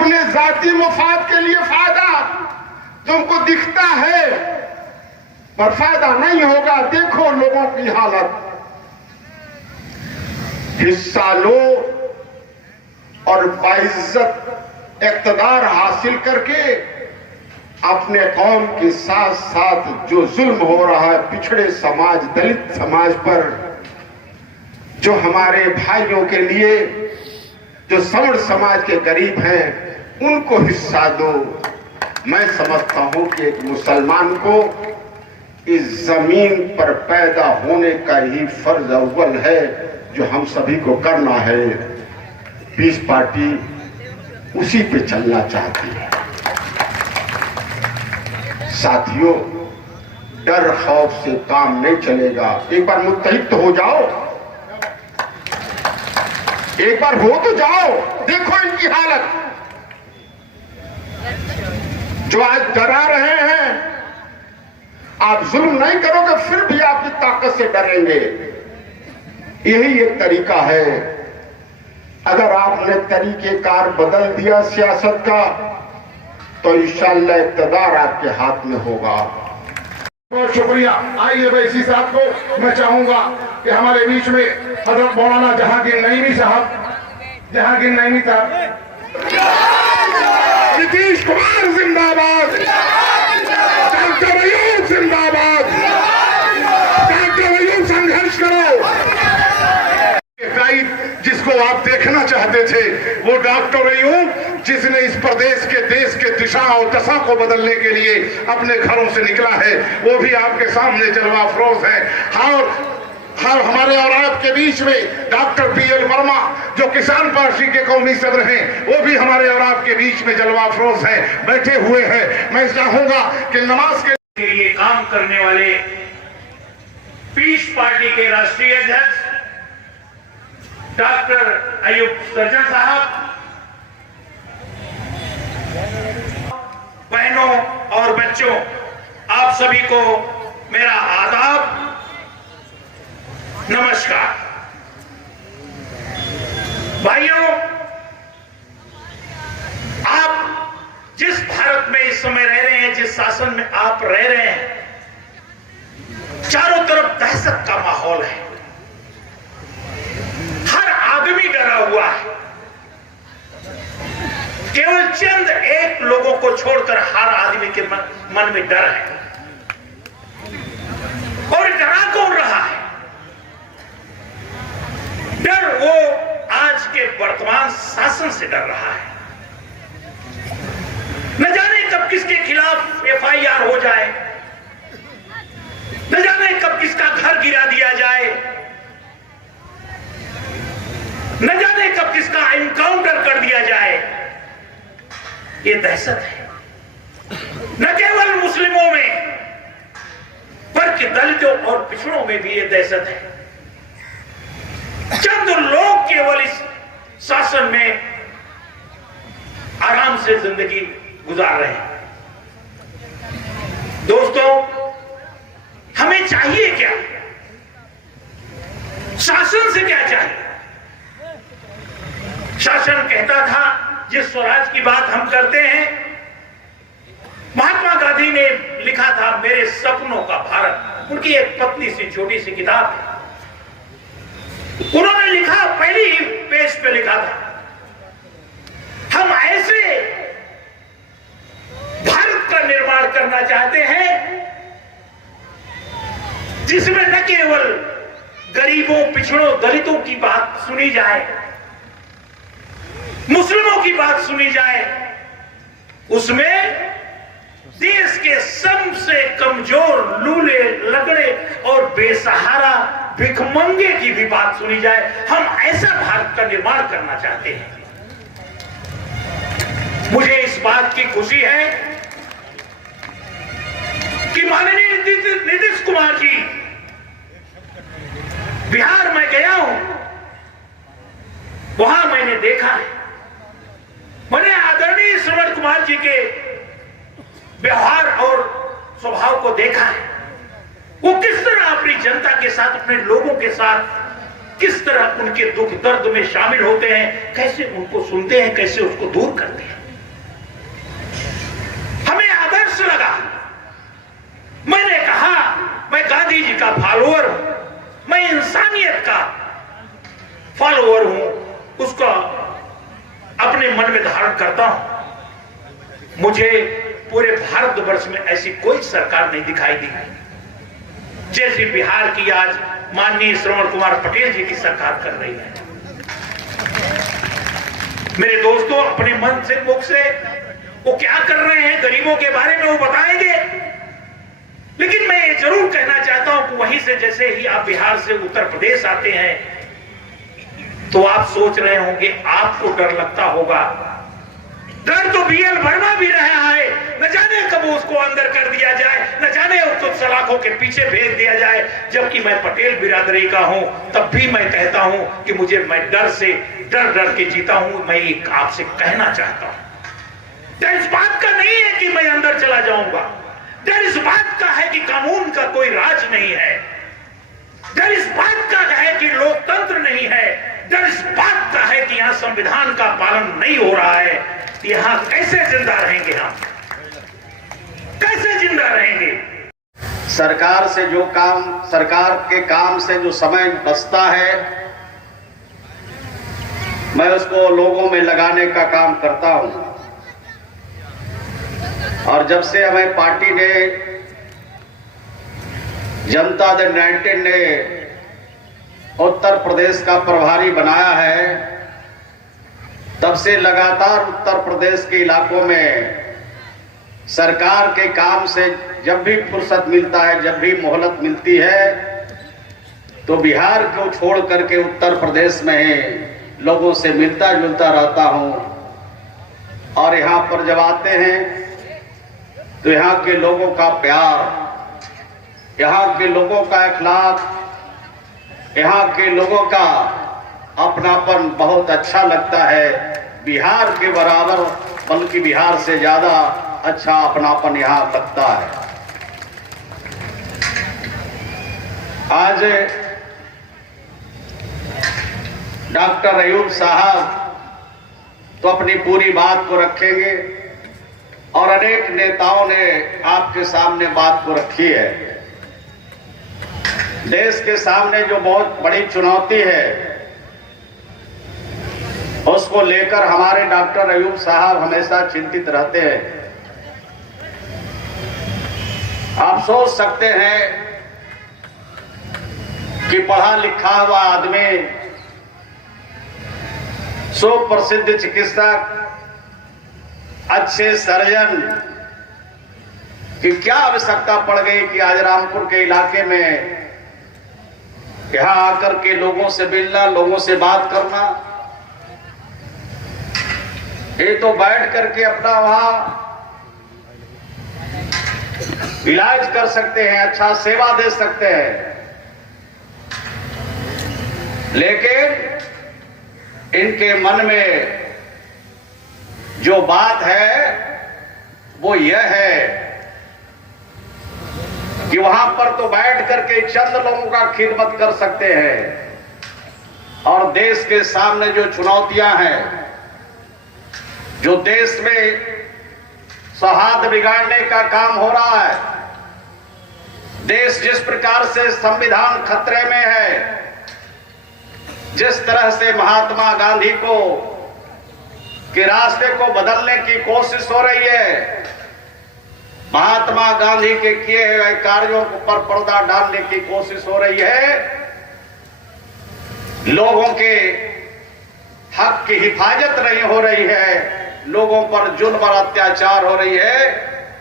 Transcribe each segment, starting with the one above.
अपने जाती मुफाद के लिए फायदा तुमको दिखता है, पर फायदा नहीं होगा। देखो लोगों की हालत। हिस्सा लो और बाइज्जत इक़्तिदार हासिल करके अपने कौम के साथ साथ जो जुल्म हो रहा है पिछड़े समाज, दलित समाज पर, जो हमारे भाइयों के लिए जो सवर्ण समाज के गरीब हैं, उनको हिस्सा दो। मैं समझता हूं कि एक मुसलमान को इस जमीन पर पैदा होने का ही फर्ज अव्वल है जो हम सभी को करना है। पीस पार्टी उसी पे चलना चाहती है। साथियों, डर खौफ से काम नहीं चलेगा। एक बार मुत्तहिद तो हो जाओ, एक बार हो तो जाओ। देखो इनकी हालत, जो आज डरा रहे हैं। आप जुल्म नहीं करोगे फिर भी आपकी ताकत से डरेंगे। यही एक तरीका है। अगर आपने तरीकेकार बदल दिया सियासत का तो इंशाअल्लाह इक़्तिदार आपके हाथ में होगा। बहुत शुक्रिया। आइए भाई इसी साहब को मैं चाहूंगा कि हमारे बीच में हजरत मौलाना जहांगीर नईमी साहब, जहांगीर नईमी साहब। नीतीश कुमार जिंदाबाद, डॉक्टर अयूब जिंदाबाद, डॉक्टर अयूब संघर्ष करो। जिसको आप देखना चाहते थे वो डॉक्टर अयूब, जिसने इस प्रदेश के देश के दिशा और दशा को बदलने के लिए अपने घरों से निकला है, वो भी आपके सामने जलवा अफरोज है। और हमारे और आपके बीच में डॉक्टर पीएल वर्मा, जो किसान पार्टी के कौमी सदर हैं, वो भी हमारे और आपके बीच में जलवा अफरोज है, बैठे हुए हैं। मैं चाहूंगा कि नमाज के लिए काम करने वाले पीस पार्टी के राष्ट्रीय अध्यक्ष डॉक्टर अयूब सर्जन साहब, बहनों और बच्चों, आप सभी को मेरा आदाब, नमस्कार। भाइयों, आप जिस भारत में इस समय रह रहे हैं, जिस शासन में आप रह रहे हैं, चारों तरफ दहशत का माहौल है। हर आदमी डरा हुआ है। केवल चंद एक लोगों को छोड़कर हर आदमी के मन में डर है। और डरा कौन रहा है? डर वो आज के वर्तमान शासन से डर रहा है। न जाने कब किसके खिलाफ एफआईआर हो जाए, न जाने कब किसका घर गिरा दिया जाए, न जाने कब किसका एनकाउंटर कर दिया जाए। ये दहशत है, न केवल मुस्लिमों में बल्कि दलितों और पिछड़ों में भी ये दहशत है। चंद लोग केवल इस शासन में आराम से जिंदगी गुजार रहे हैं। दोस्तों, हमें चाहिए क्या? शासन से क्या चाहिए? शासन कहता था जिस स्वराज की बात हम करते हैं, महात्मा गांधी ने लिखा था मेरे सपनों का भारत। उनकी एक पतली सी छोटी सी किताब है। उन्होंने लिखा, पहली पेज पे लिखा था, हम ऐसे भारत का निर्माण करना चाहते हैं जिसमें न केवल गरीबों, पिछड़ों, दलितों की बात सुनी जाए, मुस्लिमों की बात सुनी जाए, उसमें देश के सबसे कमजोर, लूले, लगड़े और बेसहारा भिखमंगे की भी बात सुनी जाए। हम ऐसा भारत का निर्माण करना चाहते हैं। मुझे इस बात की खुशी है कि माननीय नीतीश कुमार जी, बिहार में गया हूं, वहां मैंने देखा है, मैंने आदरणीय श्रवण कुमार जी के व्यवहार और स्वभाव को देखा है। वो किस तरह अपनी जनता के साथ, अपने लोगों के साथ किस तरह उनके दुख दर्द में शामिल होते हैं, कैसे उनको सुनते हैं, कैसे उसको दूर करते हैं। लगा। मैंने कहा मैं गांधी जी का फॉलोअर हूं, मैं इंसानियत का फॉलोअर हूं, उसका अपने मन में धारण करता हूं। मुझे पूरे भारतवर्ष में ऐसी कोई सरकार नहीं दिखाई दी जैसी बिहार की आज माननीय श्रवण कुमार पटेल जी की सरकार कर रही है। मेरे दोस्तों, अपने मन से, मुख से वो क्या कर रहे हैं गरीबों के बारे में वो बताएंगे, लेकिन मैं ये जरूर कहना चाहता हूं कि वहीं से जैसे ही आप बिहार से उत्तर प्रदेश आते हैं तो आप सोच रहे होंगे, आपको डर लगता होगा। डर तो बीएल वर्मा भी रहा है, न जाने कब उसको अंदर कर दिया जाए, न जाने उसको सलाखों के पीछे भेज दिया जाए। जबकि मैं पटेल बिरादरी का हूं, तब भी मैं कहता हूं कि मैं डर के जीता हूं। मैं एक आपसे कहना चाहता हूं, डर इस बात का नहीं है कि मैं अंदर चला जाऊंगा, डर इस बात का है कि कानून का कोई राज नहीं है, डर इस बात का है कि लोकतंत्र नहीं है, डर इस बात का है कि यहां संविधान का पालन नहीं हो रहा है। यहां कैसे जिंदा रहेंगे हम, कैसे जिंदा रहेंगे? सरकार से जो काम, सरकार के काम से जो समय बचता है, मैं उसको लोगों में लगाने का काम करता हूं। और जब से हमें पार्टी ने, जनता दल यूनाइटेड ने उत्तर प्रदेश का प्रभारी बनाया है, तब से लगातार उत्तर प्रदेश के इलाकों में सरकार के काम से जब भी फुर्सत मिलता है, जब भी मोहलत मिलती है, तो बिहार को छोड़ करके उत्तर प्रदेश में लोगों से मिलता जुलता रहता हूं। और यहाँ पर जब आते हैं तो यहाँ के लोगों का प्यार, यहाँ के लोगों का अखलाक, यहाँ के लोगों का अपनापन बहुत अच्छा लगता है। बिहार के बराबर, बल्कि बिहार से ज्यादा अच्छा अपनापन यहाँ लगता है। आज डॉक्टर अयूब साहब तो अपनी पूरी बात को रखेंगे और अनेक नेताओं ने आपके सामने बात को रखी है। देश के सामने जो बहुत बड़ी चुनौती है, उसको लेकर हमारे डॉक्टर अयूब साहब हमेशा चिंतित रहते हैं। आप सोच सकते हैं कि पढ़ा लिखा हुआ आदमी, सुप्रसिद्ध चिकित्सक, अच्छे सर्जन की क्या आवश्यकता पड़ गई कि आज रामपुर के इलाके में यहां आकर के लोगों से मिलना, लोगों से बात करना। ये तो बैठ करके अपना वहां इलाज कर सकते हैं, अच्छा सेवा दे सकते हैं, लेकिन इनके मन में जो बात है वो यह है कि वहां पर तो बैठ करके चंद लोगों का खिदमत कर सकते हैं, और देश के सामने जो चुनौतियां हैं, जो देश में सौहार्द बिगाड़ने का काम हो रहा है, देश जिस प्रकार से संविधान खतरे में है, जिस तरह से महात्मा गांधी को के रास्ते को बदलने की कोशिश हो रही है, महात्मा गांधी के किए हुए कार्यों पर पर्दा डालने की कोशिश हो रही है, लोगों के हक की हिफाजत नहीं हो रही है, लोगों पर जुल्म और अत्याचार हो रही है,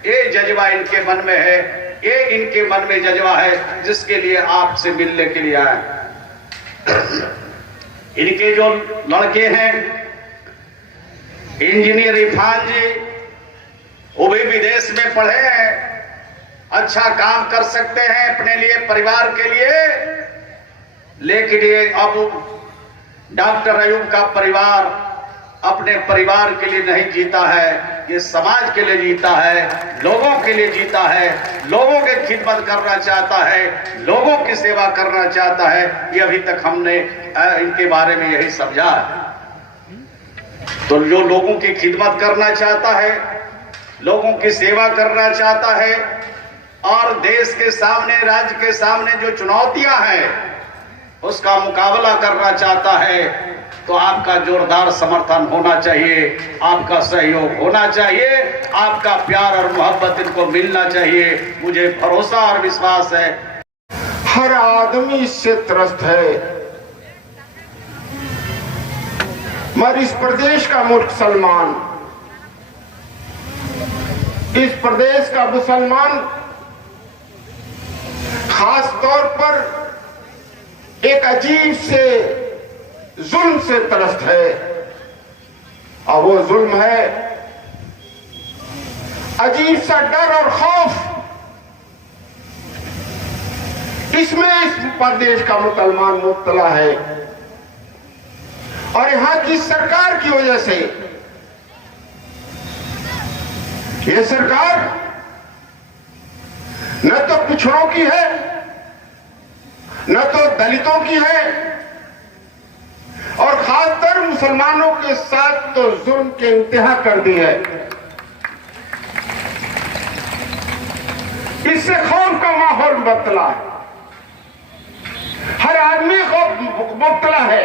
ये जज्बा इनके मन में है, ये इनके मन में जज्बा है जिसके लिए आपसे मिलने के लिए आए। इनके जो लड़के हैं, इंजीनियर इरफान जी, वो भी विदेश में पढ़े हैं, अच्छा काम कर सकते हैं अपने लिए, परिवार के लिए, लेकिन ये अब डॉक्टर अयूब का परिवार अपने परिवार के लिए नहीं जीता है, ये समाज के लिए जीता है, लोगों के लिए जीता है, लोगों की खिदमत करना चाहता है, लोगों की सेवा करना चाहता है। ये अभी तक हमने इनके बारे में यही समझा है। तो जो लोगों की खिदमत करना चाहता है, लोगों की सेवा करना चाहता है और देश के सामने, राज्य के सामने जो चुनौतियां हैं उसका मुकाबला करना चाहता है, तो आपका जोरदार समर्थन होना चाहिए, आपका सहयोग होना चाहिए, आपका प्यार और मोहब्बत इनको मिलना चाहिए। मुझे भरोसा और विश्वास है हर आदमी इससे त्रस्त है। मगर इस प्रदेश का मुसलमान, इस प्रदेश का मुसलमान खास तौर पर एक अजीब से जुल्म से त्रस्त है, और वो जुल्म है अजीब सा डर और खौफ। इसमें इस प्रदेश का मुसलमान मुब्तला है, और यहां की सरकार की वजह से, ये सरकार न तो पिछड़ों की है, न तो दलितों की है, और खासकर मुसलमानों के साथ तो जुल्म के इंतहा कर दी है। इससे खौफ का माहौल मुब्तला है, हर आदमी खौफ मुब्तला है।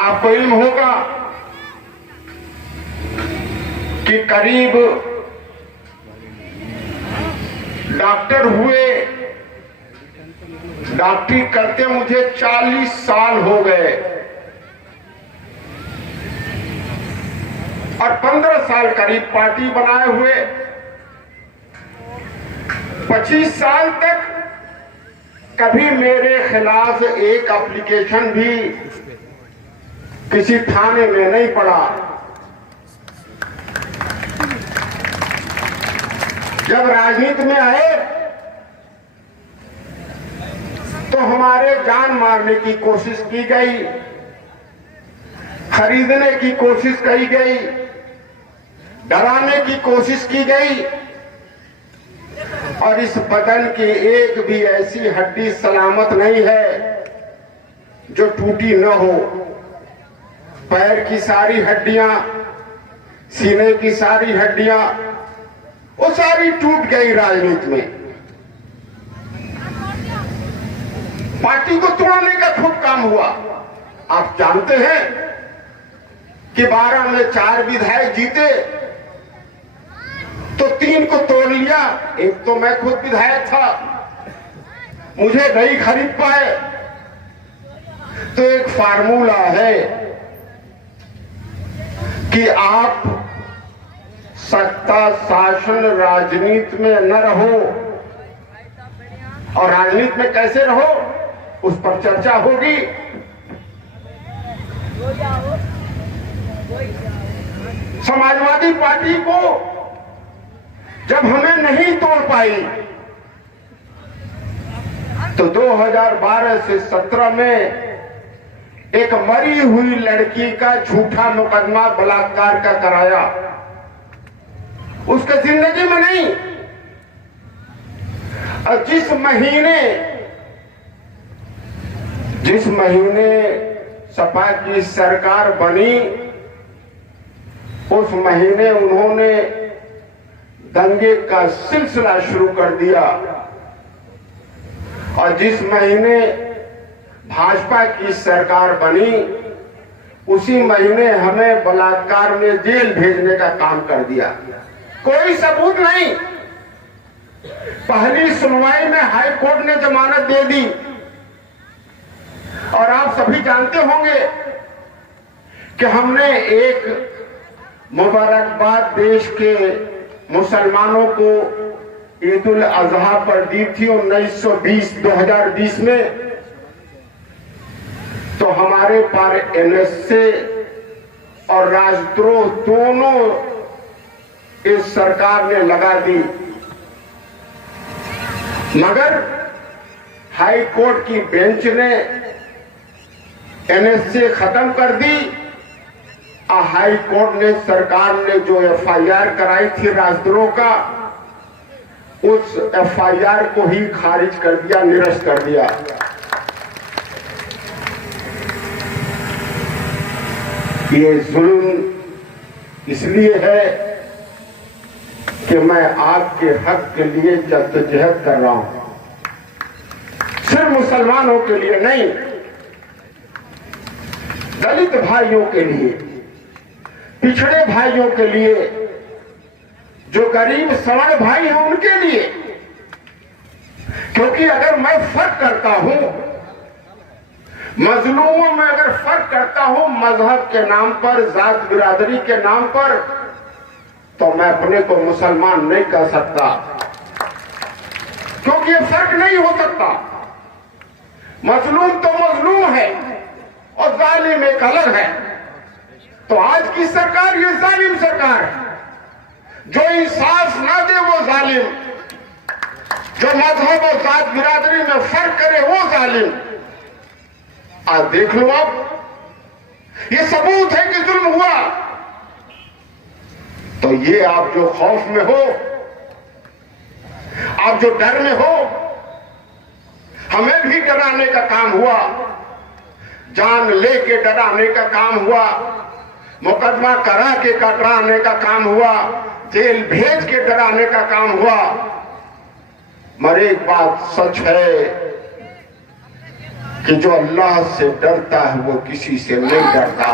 आपको इल्म होगा कि करीब डॉक्टर हुए, डॉक्टरी करते मुझे 40 साल हो गए, और 15 साल करीब पार्टी बनाए हुए। 25 साल तक कभी मेरे खिलाफ एक एप्लीकेशन भी किसी थाने में नहीं पड़ा। जब राजनीति में आए तो हमारे जान मारने की कोशिश की गई, खरीदने की कोशिश की गई, डराने की कोशिश की गई, और इस बदन की एक भी ऐसी हड्डी सलामत नहीं है जो टूटी न हो। पैर की सारी हड्डियां, सीने की सारी हड्डियां, वो सारी टूट गई राजनीति में। पार्टी को तोड़ने का खूब काम हुआ। आप जानते हैं कि 12 में 4 विधायक जीते तो 3 को तोड़ लिया। एक तो मैं खुद विधायक था, मुझे नहीं खरीद पाए। तो एक फार्मूला है कि आप सत्ता शासन राजनीति में न रहो, और राजनीति में कैसे रहो उस पर चर्चा होगी। समाजवादी पार्टी को जब हमें नहीं तोड़ पाई तो 2012 से 17 में एक मरी हुई लड़की का झूठा मुकदमा बलात्कार का कराया। उसके जिंदगी में नहीं। और जिस महीने सपा की सरकार बनी, उस महीने उन्होंने दंगे का सिलसिला शुरू कर दिया, और जिस महीने भाजपा की सरकार बनी उसी महीने हमें बलात्कार में जेल भेजने का काम कर दिया। कोई सबूत नहीं। पहली सुनवाई में हाई कोर्ट ने जमानत दे दी, और आप सभी जानते होंगे कि हमने एक मुबारकबाद देश के मुसलमानों को ईद उल अजहा पर दी थी 2020 में। तो हमारे पर एनएसए और राजद्रोह दोनों इस सरकार ने लगा दी, मगर हाई कोर्ट की बेंच ने एनएसए खत्म कर दी, और हाई कोर्ट ने, सरकार ने जो एफआईआर कराई थी राजद्रोह का, उस एफआईआर को ही खारिज कर दिया, निरस्त कर दिया। ये जुल्म, इसलिए है कि मैं आपके हक के लिए जद्दोजहद कर रहा हूं, सिर्फ मुसलमानों के लिए नहीं, दलित भाइयों के लिए, पिछड़े भाइयों के लिए, जो गरीब सवर्ण भाई हैं उनके लिए। क्योंकि अगर मैं फर्क करता हूं, मजलूमों में अगर फर्क करता हूं मजहब के नाम पर, जात बिरादरी के नाम पर, तो मैं अपने को मुसलमान नहीं कह सकता, क्योंकि ये फर्क नहीं हो सकता। मजलूम तो मजलूम है और जालिम एक अलग है। तो आज की सरकार ये जालिम सरकार है, जो इंसाफ ना दे वो जालिम, जो मजहब और जात बिरादरी में फर्क करे वो जालिम। आज देख लो आप, ये सबूत है कि जुल्म हुआ। तो ये आप जो खौफ में हो, आप जो डर में हो, हमें भी डराने का काम हुआ, जान लेके डराने का काम हुआ, मुकदमा करा के डराने का काम हुआ, जेल भेज के डराने का काम हुआ। मगर एक बात सच है कि जो अल्लाह से डरता है वो किसी से नहीं डरता।